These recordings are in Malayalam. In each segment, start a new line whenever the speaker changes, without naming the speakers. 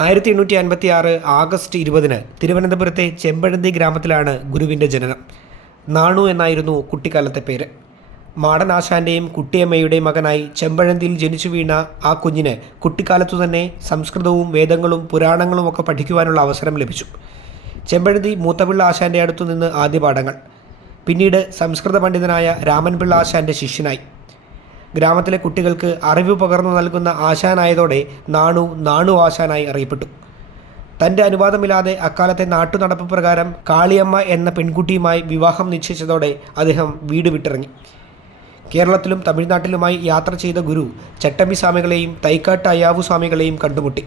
ആയിരത്തി എണ്ണൂറ്റി അൻപത്തി ആറ് ആഗസ്റ്റ് ഇരുപതിന് തിരുവനന്തപുരത്തെ ചെമ്പഴന്തി ഗ്രാമത്തിലാണ് ഗുരുവിന്റെ ജനനം. നാണു എന്നായിരുന്നു കുട്ടിക്കാലത്തെ പേര്. മാടനാശാന്റെയും കുട്ടിയമ്മയുടെയും മകനായി ചെമ്പഴന്തിയിൽ ജനിച്ചു വീണ ആ കുഞ്ഞിന് കുട്ടിക്കാലത്തു തന്നെ സംസ്കൃതവും വേദങ്ങളും പുരാണങ്ങളും ഒക്കെ പഠിക്കുവാനുള്ള അവസരം ലഭിച്ചു. ചെമ്പഴന്തി മൂത്തപിള്ള ആശാന്റെ അടുത്തു നിന്ന് ആദ്യ പാഠങ്ങൾ പിന്നീട് സംസ്കൃത പണ്ഡിതനായ രാമൻപിള്ള ആശാന്റെ ശിഷ്യനായി. ഗ്രാമത്തിലെ കുട്ടികൾക്ക് അറിവ് പകർന്നു നൽകുന്ന ആശാനായതോടെ നാണു നാണു ആശാനായി അറിയപ്പെട്ടു. തന്റെ അനുവാദമില്ലാതെ അക്കാലത്തെ നാട്ടുനടപ്പ് പ്രകാരം കാളിയമ്മ എന്ന പെൺകുട്ടിയുമായി വിവാഹം നിശ്ചയിച്ചതോടെ അദ്ദേഹം വീട് വിട്ടിറങ്ങി. കേരളത്തിലും തമിഴ്നാട്ടിലുമായി യാത്ര ചെയ്ത ഗുരു ചട്ടമ്പി സ്വാമികളെയും തൈക്കാട്ട് അയ്യാവു സ്വാമികളെയും കണ്ടുമുട്ടി.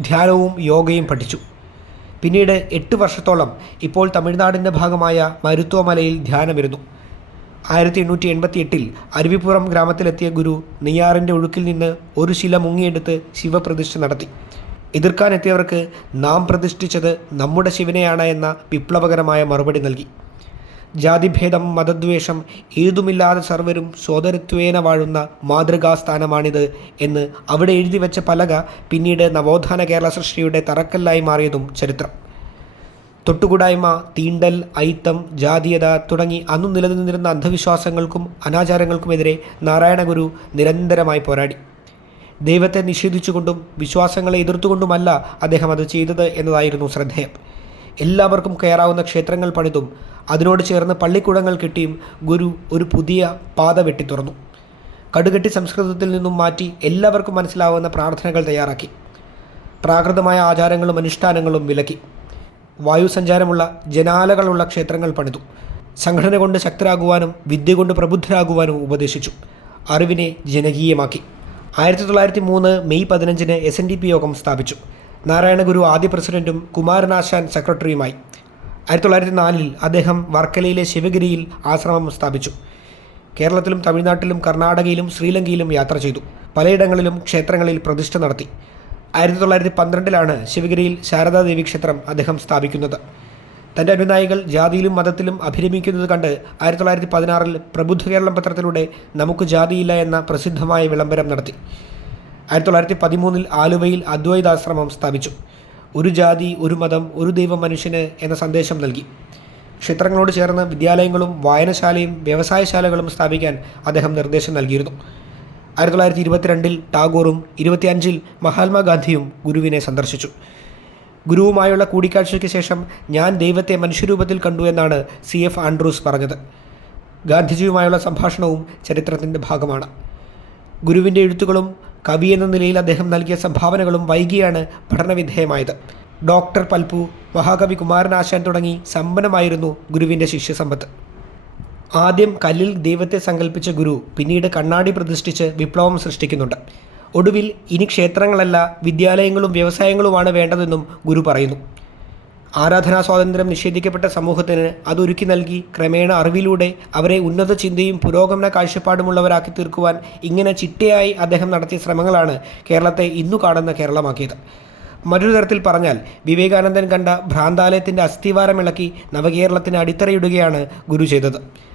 ധ്യാനവും യോഗയും പഠിച്ചു. പിന്നീട് എട്ട് വർഷത്തോളം ഇപ്പോൾ തമിഴ്നാടിന്റെ ഭാഗമായ മരുത്വമലയിൽ ധ്യാനമിരുന്നു. ആയിരത്തി എണ്ണൂറ്റി എൺപത്തി എട്ടിൽ അരുവിപ്പുറം ഗ്രാമത്തിലെത്തിയ ഗുരു നെയ്യാറിന്റെ ഒഴുക്കിൽ നിന്ന് ഒരു ശില മുങ്ങിയെടുത്ത് ശിവപ്രതിഷ്ഠ നടത്തി. എതിർക്കാനെത്തിയവർക്ക് നാം പ്രതിഷ്ഠിച്ചത് നമ്മുടെ ശിവനെയാണ് എന്ന വിപ്ലവകരമായ മറുപടി നൽകി. ജാതിഭേദം മതദ്വേഷം ഏതുമില്ലാതെ സർവരും സോദരത്വേന വാഴുന്ന മാതൃകാസ്ഥാനമാണിത് എന്ന് അവിടെ എഴുതി വെച്ച പലക പിന്നീട് നവോത്ഥാന കേരള സൃഷ്ടിയുടെ തറക്കല്ലായി മാറിയതും ചരിത്രം. തൊട്ടുകൂടായ്മ തീണ്ടൽ ഐത്തം ജാതീയത തുടങ്ങി അന്നു നിലനിന്നിരുന്ന അന്ധവിശ്വാസങ്ങൾക്കും അനാചാരങ്ങൾക്കുമെതിരെ നാരായണ ഗുരു നിരന്തരമായി പോരാടി. ദൈവത്തെ നിഷേധിച്ചുകൊണ്ടും വിശ്വാസങ്ങളെ എതിർത്തുകൊണ്ടുമല്ല അദ്ദേഹം അത് ചെയ്തത് എന്നതായിരുന്നു ശ്രദ്ധേയം. എല്ലാവർക്കും കയറാവുന്ന ക്ഷേത്രങ്ങൾ പണിതും അതിനോട് ചേർന്ന് പള്ളിക്കൂടങ്ങൾ കിട്ടിയും ഗുരു ഒരു പുതിയ പാത വെട്ടി തുറന്നു. കടുകെട്ടി സംസ്കൃതത്തിൽ നിന്നും മാറ്റി എല്ലാവർക്കും മനസ്സിലാവുന്ന പ്രാർത്ഥനകൾ തയ്യാറാക്കി. പ്രാകൃതമായ ആചാരങ്ങളും അനുഷ്ഠാനങ്ങളും വിലക്കി. വായുസഞ്ചാരമുള്ള ജനാലകളുള്ള ക്ഷേത്രങ്ങൾ പണിതു. സംഘടന കൊണ്ട് ശക്തരാകുവാനും വിദ്യ കൊണ്ട് പ്രബുദ്ധരാകുവാനും ഉപദേശിച്ചു. അറിവിനെ ജനകീയമാക്കി. ആയിരത്തി തൊള്ളായിരത്തി മൂന്ന് മെയ് പതിനഞ്ചിന് എസ് എൻ ഡി പി യോഗം സ്ഥാപിച്ചു. നാരായണഗുരു ആദ്യ പ്രസിഡന്റും കുമാരനാശാൻ സെക്രട്ടറിയുമായി. ആയിരത്തി തൊള്ളായിരത്തി നാലിൽ അദ്ദേഹം വർക്കലയിലെ ശിവഗിരിയിൽ ആശ്രമം സ്ഥാപിച്ചു. കേരളത്തിലും തമിഴ്നാട്ടിലും കർണാടകയിലും ശ്രീലങ്കയിലും യാത്ര ചെയ്തു. പലയിടങ്ങളിലും ക്ഷേത്രങ്ങളിൽ പ്രതിഷ്ഠ നടത്തി. ആയിരത്തി തൊള്ളായിരത്തി പന്ത്രണ്ടിലാണ് ശിവഗിരിയിൽ ശാരദാദേവി ക്ഷേത്രം അദ്ദേഹം സ്ഥാപിക്കുന്നത്. തന്റെ അനുനായികൾ ജാതിയിലും മതത്തിലും അഭിരമിക്കുന്നത് കണ്ട് ആയിരത്തി തൊള്ളായിരത്തി പതിനാറിൽ പ്രബുദ്ധ കേരളം പത്രത്തിലൂടെ നമുക്ക് ജാതിയില്ല എന്ന പ്രസിദ്ധമായ വിളംബരം നടത്തി. ആയിരത്തി തൊള്ളായിരത്തി പതിമൂന്നിൽ ആലുവയിൽ അദ്വൈതാശ്രമം സ്ഥാപിച്ചു. ഒരു ജാതി ഒരു മതം ഒരു ദൈവം മനുഷ്യന് എന്ന സന്ദേശം നൽകി. ക്ഷേത്രങ്ങളോട് ചേർന്ന് വിദ്യാലയങ്ങളും വായനശാലയും വ്യവസായശാലകളും സ്ഥാപിക്കാൻ അദ്ദേഹം നിർദ്ദേശം നൽകിയിരുന്നു. ആയിരത്തി തൊള്ളായിരത്തി ഇരുപത്തിരണ്ടിൽ ടാഗോറും ഇരുപത്തിയഞ്ചിൽ മഹാത്മാഗാന്ധിയും ഗുരുവിനെ സന്ദർശിച്ചു. ഗുരുവുമായുള്ള കൂടിക്കാഴ്ചയ്ക്ക് ശേഷം ഞാൻ ദൈവത്തെ മനുഷ്യരൂപത്തിൽ കണ്ടു എന്നാണ് സി എഫ് ആൻഡ്രൂസ് പറഞ്ഞത്. ഗാന്ധിജിയുമായുള്ള സംഭാഷണവും ചരിത്രത്തിന്റെ ഭാഗമാണ്. ഗുരുവിന്റെ എഴുത്തുകളും കവി എന്ന നിലയിൽ അദ്ദേഹം നൽകിയ സംഭാവനകളും വൈകിയാണ് പഠനവിധേയമായത്. ഡോക്ടർ പൽപു മഹാകവി കുമാരനാശാൻ തുടങ്ങി സമ്പന്നമായിരുന്നു ഗുരുവിന്റെ ശിഷ്യസമ്പത്ത്. ആദ്യം കല്ലിൽ ദൈവത്തെ സങ്കല്പിച്ച ഗുരു പിന്നീട് കണ്ണാടി പ്രതിഷ്ഠിച്ച് വിപ്ലവം സൃഷ്ടിക്കുന്നുണ്ട്. ഒടുവിൽ ഇനി ക്ഷേത്രങ്ങളല്ല വിദ്യാലയങ്ങളും വ്യവസായങ്ങളുമാണ് വേണ്ടതെന്നും ഗുരു പറയുന്നു. ആരാധനാ സ്വാതന്ത്ര്യം നിഷേധിക്കപ്പെട്ട സമൂഹത്തിന് അതൊരുക്കി നൽകി ക്രമേണ അറിവിലൂടെ അവരെ ഉന്നത ചിന്തയും പുരോഗമന കാഴ്ചപ്പാടുമുള്ളവരാക്കി തീർക്കുവാൻ ഇങ്ങനെ ചിട്ടയായി അദ്ദേഹം നടത്തിയ ശ്രമങ്ങളാണ് കേരളത്തെ ഇന്നു കാണുന്ന കേരളമാക്കിയത്. മറ്റൊരു തരത്തിൽ പറഞ്ഞാൽ വിവേകാനന്ദൻ കണ്ട ഭ്രാന്താലയത്തിന്റെ അസ്ഥിവാരമിളക്കി നവകേരളത്തിന് അടിത്തറയിടുകയാണ് ഗുരു ചെയ്തത്.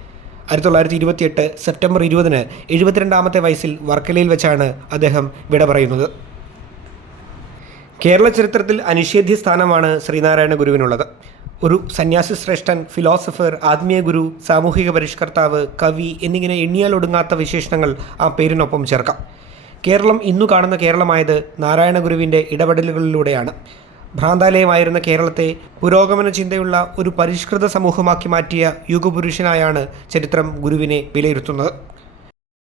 ആയിരത്തി തൊള്ളായിരത്തി ഇരുപത്തിയെട്ട് സെപ്റ്റംബർ ഇരുപതിന് എഴുപത്തിരണ്ടാമത്തെ വയസ്സിൽ വർക്കലയിൽ വെച്ചാണ് അദ്ദേഹം വിട പറയുന്നത്. കേരള ചരിത്രത്തിൽ അനിഷേധ്യ സ്ഥാനമാണ് ശ്രീനാരായണ ഗുരുവിനുള്ളത്. ഒരു സന്യാസി ശ്രേഷ്ഠൻ ഫിലോസഫർ ആത്മീയ ഗുരു സാമൂഹിക പരിഷ്കർത്താവ് കവി എന്നിങ്ങനെ എണ്ണിയാലൊടുങ്ങാത്ത വിശേഷണങ്ങൾ ആ പേരിനൊപ്പം ചേർക്കാം. കേരളം ഇന്നു കാണുന്ന കേരളമായത് നാരായണ ഗുരുവിന്റെ ഇടപെടലുകളിലൂടെയാണ്. ഭ്രാന്താലയമായിരുന്ന കേരളത്തെ പുരോഗമന ചിന്തയുള്ള ഒരു പരിഷ്കൃത സമൂഹമാക്കി മാറ്റിയ യുഗപുരുഷനായാണ് ചരിത്രം ഗുരുവിനെ വിലയിരുത്തുന്നത്.